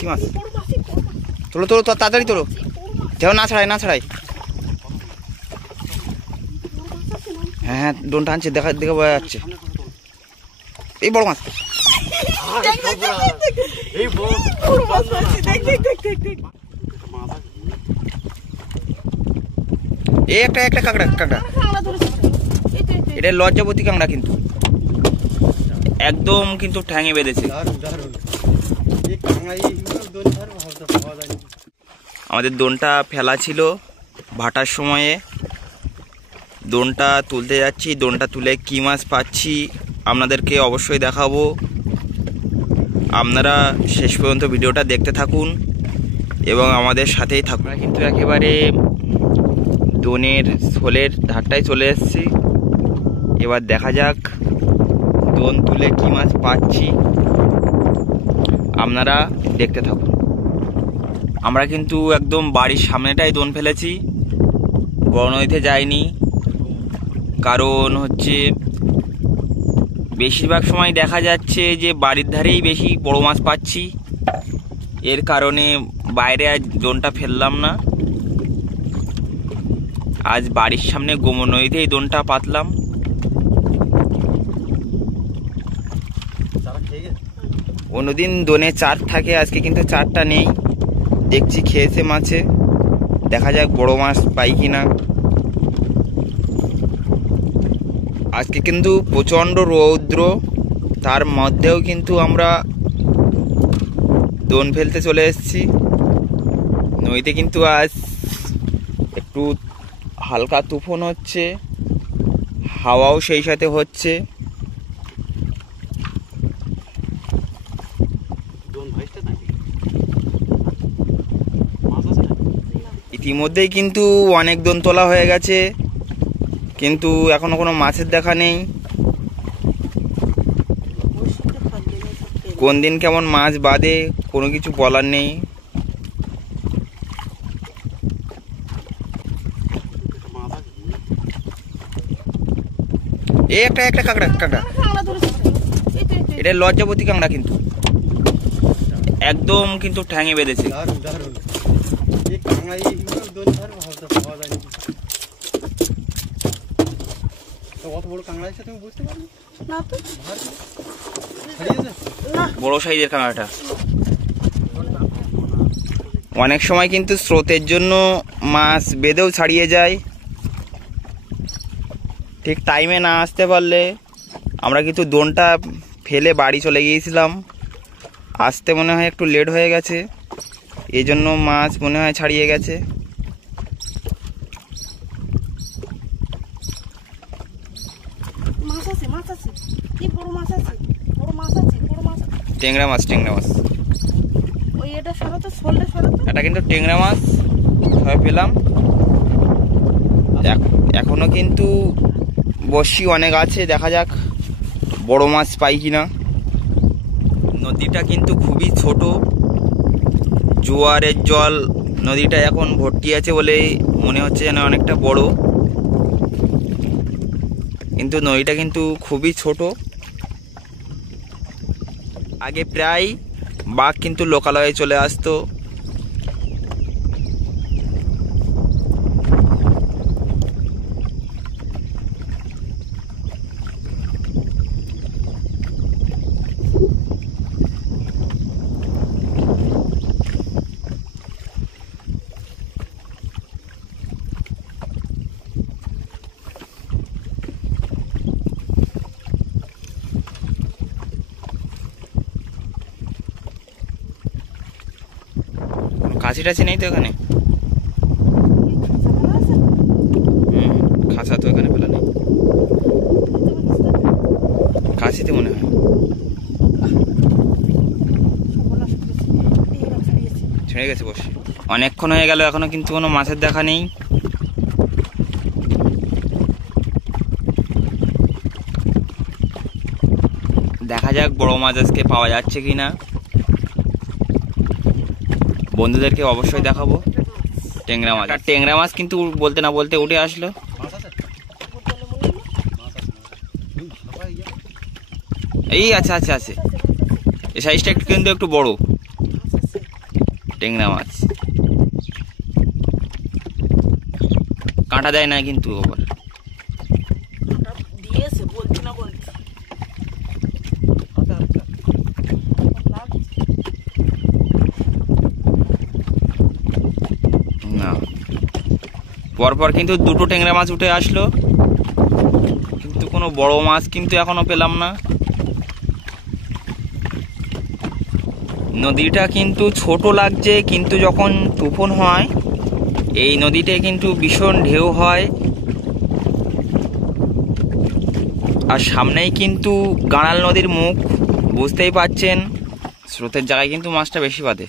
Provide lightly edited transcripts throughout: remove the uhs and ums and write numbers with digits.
কি মাছ? তোলো তোলো, তাড়াতাড়ি তোলো, যেও না ছাড়াই, না ছাড়াই। হ্যাঁ হ্যাঁ, ডোনটা আনছে, দেখা দেখে বোঝা যাচ্ছে। এই বড় মাছ, এই একটা কাঁকড়া, এটা লজ্জাবতী কাঁকড়া, কিন্তু একদম কিন্তু ঠ্যাঙে বেঁধেছে। আমাদের দোনটা ফেলা ছিল ভাটার সময়ে, দোনটা তুলতে যাচ্ছি। দোনটা তুলে কি মাছ পাচ্ছি আপনাদেরকে অবশ্যই দেখাবো। আপনারা শেষ পর্যন্ত ভিডিওটা দেখতে থাকুন এবং আমাদের সাথেই থাকুন। কিন্তু একেবারে দোনের শোলের ধারটায় চলে এসেছি। এবার দেখা যাক দোন তুলে কি মাছ পাচ্ছি, আপনারা দেখতে থাকুন। আমরা কিন্তু একদম বাড়ির সামনেটাই দোন ফেলেছি, বড় নদীতে যাইনি। কারণ হচ্ছে বেশিরভাগ সময় দেখা যাচ্ছে যে বাড়ির ধারেই বেশি বড় মাছ পাচ্ছি, এর কারণে বাইরে আজ দোনটা ফেললাম না। আজ বাড়ির সামনে গোমর নদীতেই দোনটা পাতলাম। অন্যদিন দোনে চার থাকে, আজকে কিন্তু চারটা নেই। দেখছি খেয়েছে মাছে, দেখা যাক বড় মাছ পাই কিনা। আজকে কিন্তু প্রচণ্ড রৌদ্র, তার মধ্যেও কিন্তু আমরা দোন ফেলতে চলে এসেছি নদীতে। কিন্তু আজ একটু হালকা তুফান হচ্ছে, হাওয়াও সেই সাথে হচ্ছে। ইতিমধ্যেই কিন্তু অনেক দোন তোলা হয়ে গেছে, কিন্তু এখনো কোনো মাছের দেখা নেই। কোন দিন কেমন মাছ বাঁধে কোনো কিছু বলার নেই। এই একটা কাঁকড়া, এটা লজ্জাবতী কাঁকড়া, কিন্তু একদম কিন্তু ঠ্যাঙে বেঁধেছে। বড় সাইজের কাঁকড়াটা। অনেক সময় কিন্তু স্রোতের জন্য মাছ বেঁধেও ছাড়িয়ে যায়, ঠিক টাইমে না আসতে পারলে। আমরা কিন্তু দোনটা ফেলে বাড়ি চলে গিয়েছিলাম, আসতে মনে হয় একটু লেট হয়ে গেছে, এই জন্য মাছ মনে হয় ছাড়িয়ে গেছে। টেংরা মাছ, এটা কিন্তু টেংরা মাছ সবাই পেলাম। এখনো কিন্তু বড়শি অনেক আছে, দেখা যাক বড় মাছ পাই কিনা। নদীটা কিন্তু খুবই ছোট, জোয়ারের জল নদীটা এখন ভর্তি আছে বলে মনে হচ্ছে যেন অনেকটা বড়, কিন্তু নদীটা কিন্তু খুবই ছোট। আগে প্রায় বাঘ কিন্তু লোকালয়ে চলে আসতো। খাসি টাসি নেই তো এখানে? খাসা তো এখানে ফেলা নেই, খাসিতে মনে হয় ছেড়ে গেছে বসে। অনেকক্ষণ হয়ে গেল, এখনো কিন্তু কোনো মাছের দেখা নেই। দেখা যাক বড় মাছ আজকে পাওয়া যাচ্ছে কিনা, বন্ধুদেরকে অবশ্যই দেখাবো। টেংরা মাছ, আর টেংরা মাছ কিন্তু বলতে না বলতে উঠে আসলো। এই আছে আছে আছে, এই সাইজটা একটু কিন্তু একটু বড় টেংরা মাছ, কাঁটা দেয় না কিন্তু আবার। না পরপর কিন্তু দুটো টেংরা মাছ উঠে আসলো, কিন্তু কোনো বড় মাছ কিন্তু এখনো পেলাম না। নদীটা কিন্তু ছোট লাগছে, কিন্তু যখন তুফান হয় এই নদীতে কিন্তু ভীষণ ঢেউ হয়। আর সামনেই কিন্তু গাঁড়াল নদীর মুখ, বুঝতেই পাচ্ছেন স্রোতের জায়গায় কিন্তু মাছটা বেশি বাঁধে।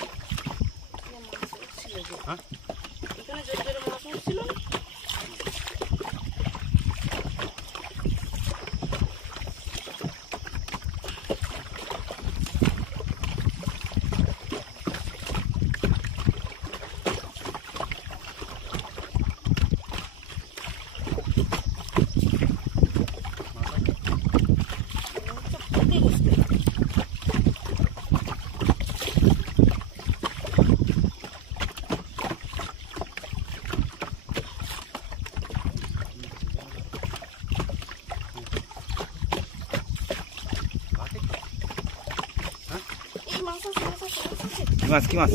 কি মাছ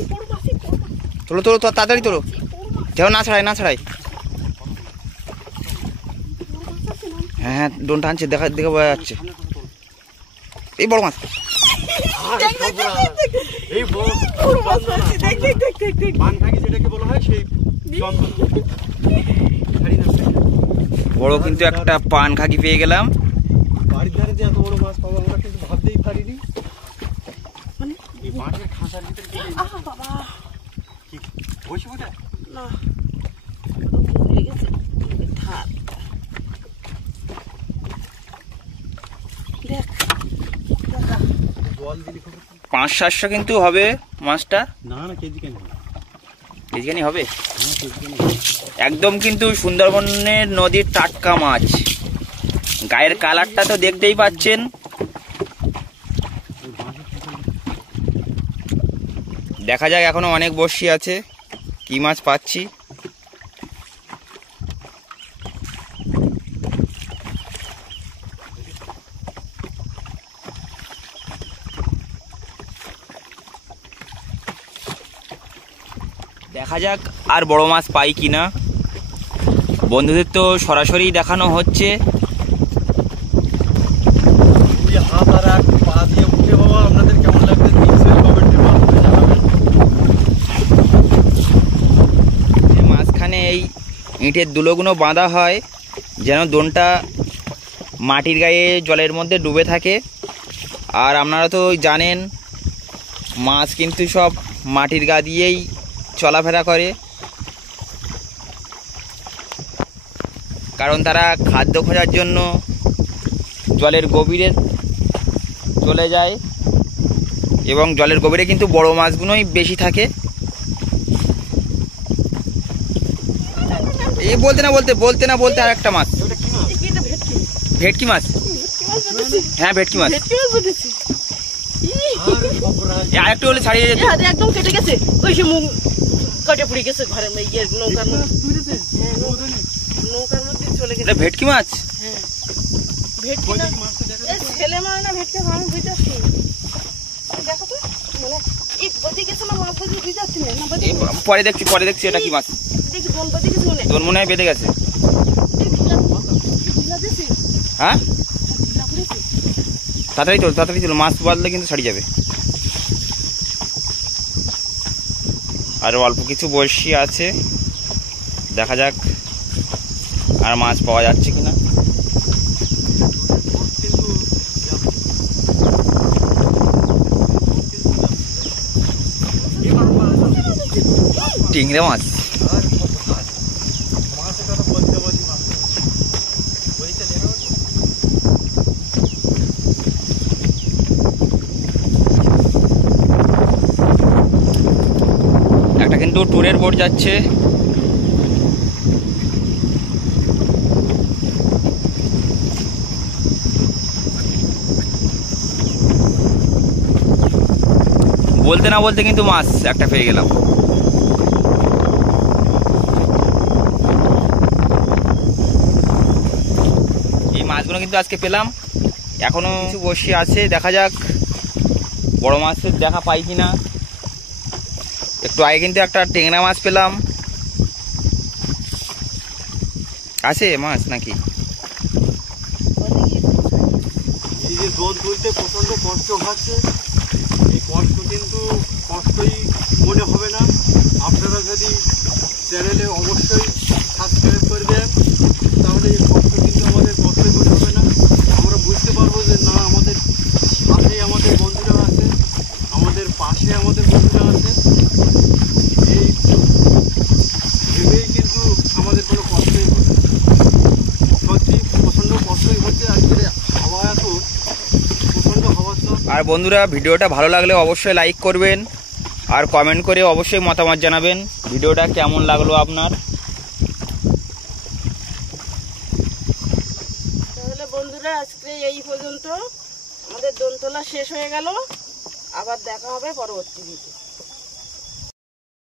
তোলো তোলো, তাড়াতাড়ি তোলো, যেও না ছাড়াই না ছাড়াই। হ্যাঁ হ্যাঁ ডোন টানছে, দেখা দেখে বোঝা যাচ্ছে। এই বড় মাছ, বড় কিন্তু একটা পান খাকি পেয়ে গেলাম। বাড়ির ধারে যে এত বড় মাছ পাবো আমরা কিন্তু ভাবতেই পারিনি। মাঠের খাঁচার ভিতরে বসে ওঠে না, পাঁচ 700 কিন্তু হবে মাছটা। না না কেজি কেন, কেজিখানি হবে একদম, কিন্তু সুন্দরবনের নদীর টাটকা মাছ। গায়ের কালারটা তো দেখতেই পাচ্ছেন। দেখা যাক, এখনো অনেক বড়শি আছে, কি মাছ পাচ্ছি। দেখা যাক আর বড় মাছ পাই কিনা। বন্ধুদের তো সরাসরি দেখানো হচ্ছে। হাত আর এক পা দিয়ে উঠে বাবা, আপনাদের কেমন লাগবে নিশ্চয়ই কমেন্টের মাধ্যমে জানাবেন। মাঝখানে এই ইটের দুলোগুলো বাঁধা হয় যেন দোনটা মাটির গায়ে জলের মধ্যে ডুবে থাকে। আর আপনারা তো জানেন মাছ কিন্তু সব মাটির গা দিয়েই চলাফেরা করে, কারণ তারা খাদ্য খোঁজার জন্য জলের গভীরে চলে যায়, এবং জলের গভীরে কিন্তু বড় মাছগুলোই বেশি থাকে। এই বলতে না বলতে আর একটা মাছ, ভেটকি মাছ। হ্যাঁ ভেটকি মাছ, আর একটু হলে ছাড়িয়ে যেত, একদম কেটে গেছে, ওই সে মুখ কেটে পড়ে গেছে ঘরের নৌকার মধ্যে, নৌকার মধ্যে চলে গেছে। ভেটকি মাছ, হ্যাঁ ভেটকি না, ছেলে মানে না ভেটকি, আমি বুঝতেছি। দেখো তো মানে এই বদি গেছে না, মাছ বদি বুঝতেছি না, পরে দেখছি এটা কি মাছ। দেখি দোন বদি কিছু মনে, তোর মনে হয় বেঁধে গেছে। হ্যাঁ তাড়াতাড়ি তোলো, মাছ বাঁধলে কিন্তু ছাড়িয়ে যাবে। আর অল্প কিছু বড়শি আছে, দেখা যাক আর মাছ পাওয়া যাচ্ছে কিনা। টিংরে মাছ, একটা কিন্তু ট্যুরের বোট যাচ্ছে। বলতে না বলতে কিন্তু মাছ একটা পেয়ে গেলাম। এই মাছগুলো কিন্তু আজকে পেলাম, এখনো কিছু বসি আছে, দেখা যাক বড় মাছের দেখা পাই কিনা। একটু আগে কিন্তু একটা টেংরা মাছ পেলাম। আছে মাছ নাকি? এই যে দোল তুলতে প্রচন্ড কষ্ট হচ্ছে, এই কষ্ট কিন্তু কষ্টই মনে হবে না। আপনারা যদি চ্যানেলে অবশ্যই সাবস্ক্রাইব করে দেন, তাহলে এই কষ্ট কিন্তু আমাদের কষ্টই মনে হবে না। আমরা বুঝতে পারবো যে না, আমাদের সাথেই আমাদের বন্ধুরা আছে, আমাদের পাশে আমাদের বন্ধুরা আছে। এই ভেবেই কিন্তু আমাদের কোনো কষ্টই হবে না। সত্যি প্রচন্ড কষ্টই হচ্ছে। আজকের হাওয়া এত প্রচন্ড হাওয়া। আর বন্ধুরা, ভিডিওটা ভালো লাগলে অবশ্যই লাইক করবেন আর কমেন্ট করে অবশ্যই মতামত জানাবেন ভিডিওটা কেমন লাগলো আপনার। তাহলে বন্ধুরা, আজকে এই পর্যন্ত। আমাদের দোন তোলা শেষ হয়ে গেল, আবার দেখা হবে পরবর্তী ভিডিও।